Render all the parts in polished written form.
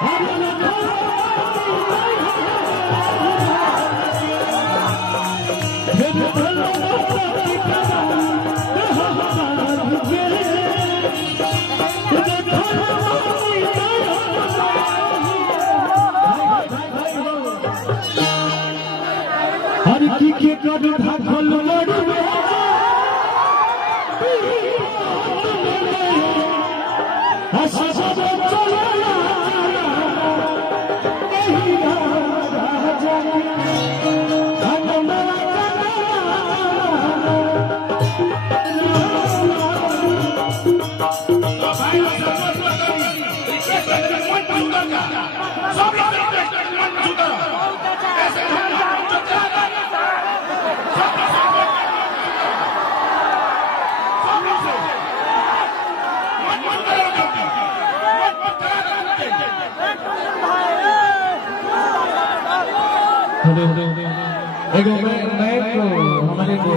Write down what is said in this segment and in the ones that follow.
मैं को हमारे को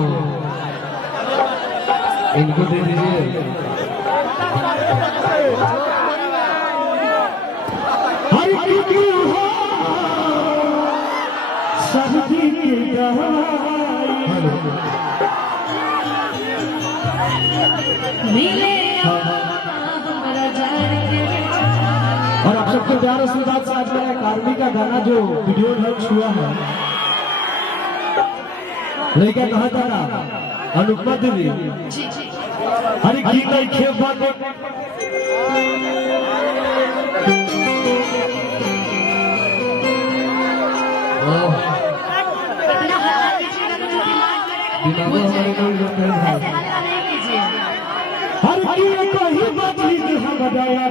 इनको दे दीजिए। और आप सबके प्यार से बात से आज मेरा कार्मी का गाना जो वीडियो लॉन्च हुआ है, लड़का कहा था ना अनुपमा देवी हर की नहीं खेप बात हर की कोई बात नहीं हम बताया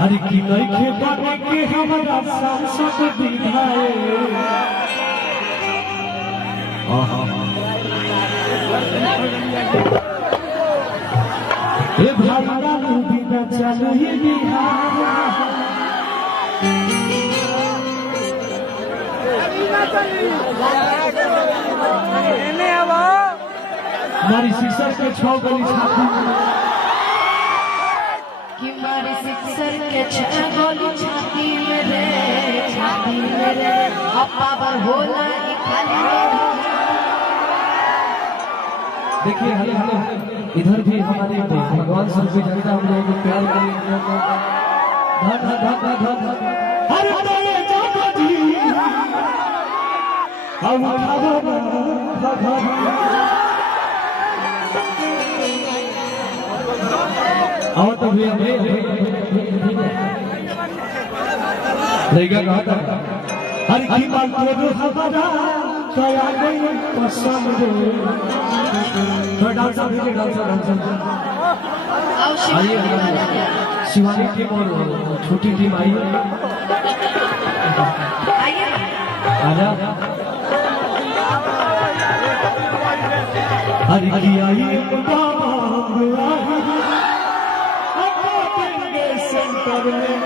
हर की नहीं बाटे के हमारा सांसद दिखाए ए भाईरा नदी का चल ही बिहार हमारी सिक्सर के 6 गली छाती कि मारी सिक्सर के 6 गोली छाती में रे पावर होला खाली। देखिए हेलो इधर भी हमारे भगवान सब भी जनता हम लोगों को प्यार करें। अरे आओ तो भैया लड़का कहा था हर की बात को हमारा क्या गई पसंद तो डांस आइए शिवानी टीम और छोटी टीम आई आजा हर की आई सेंटर में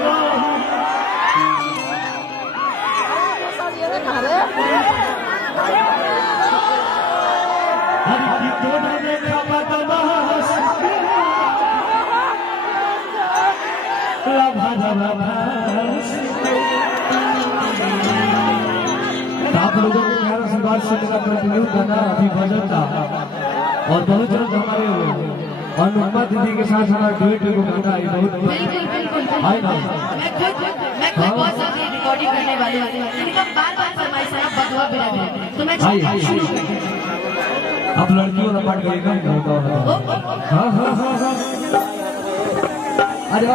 आप लोगों को प्यारा से बात से मेरा कंटिन्यू करना अभी बजट था और बहुत जल्द हमारे अनुपमा दीदी के साथ हमारा डुएट को गाना है बहुत हाय ना मैं बहुत सारी रिकॉर्डिंग करने वाली हूं इनका बार-बार फरमाइश है बदवा बिना तो मैं आप लड़कियों का पार्ट करेगा हां हां हां अरे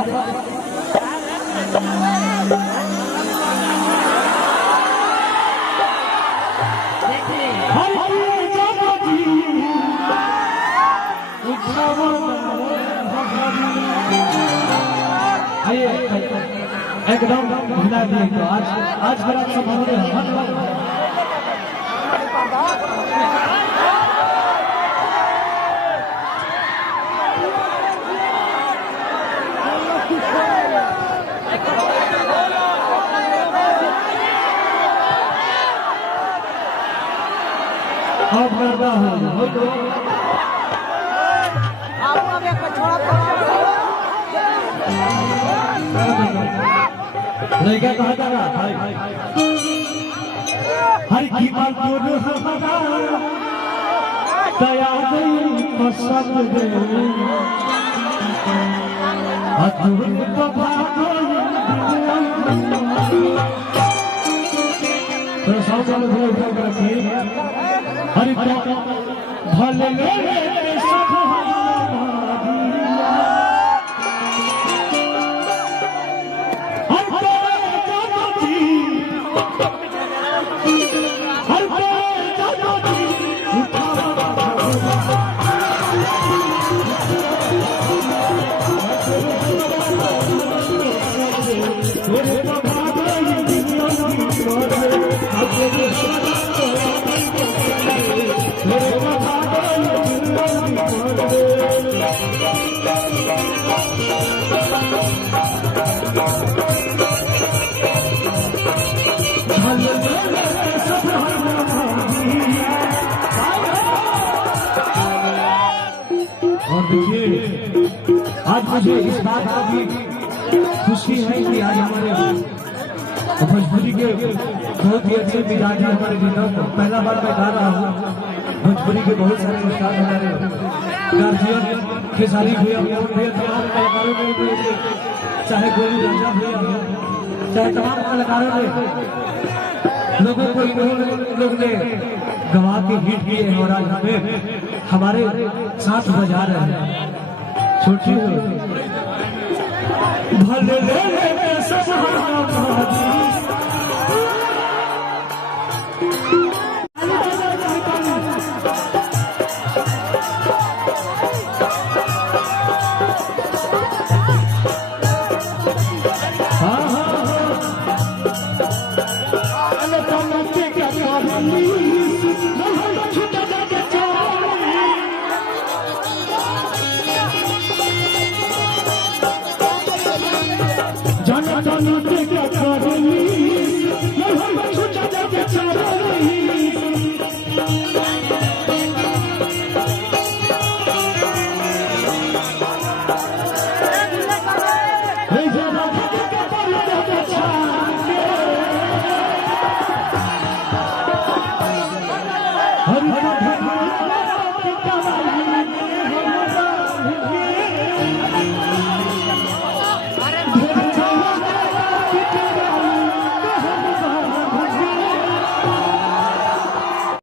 एकदम हिला दिए तो आज बड़ा संभाल अब करना है तो लड़का कहा था ना हर की बात बोलो हमारा दया गई पसंद दे अतुल तो भागो तो सब लोग बोल रखिए हर को भले ले सब और देखिए आज मुझे इस बात का भी खुशी है कि आज हमारे भोजपुरी के बहुत ही अच्छे मिजाज हमारे जिलों को पहला बार मैं गा रहा हूँ। भोजपुरी के बहुत सारे उस्ताद हमारे गार्जियन खेसारी भैया कलाकारों ने चाहे गोलू राजा भैया चाहे तमाम कलाकारों ने लोगों को इन लोग ने गवा के हिट किए हैं और आज हमें हमारे साथ बजा रहे हैं। छोटी भले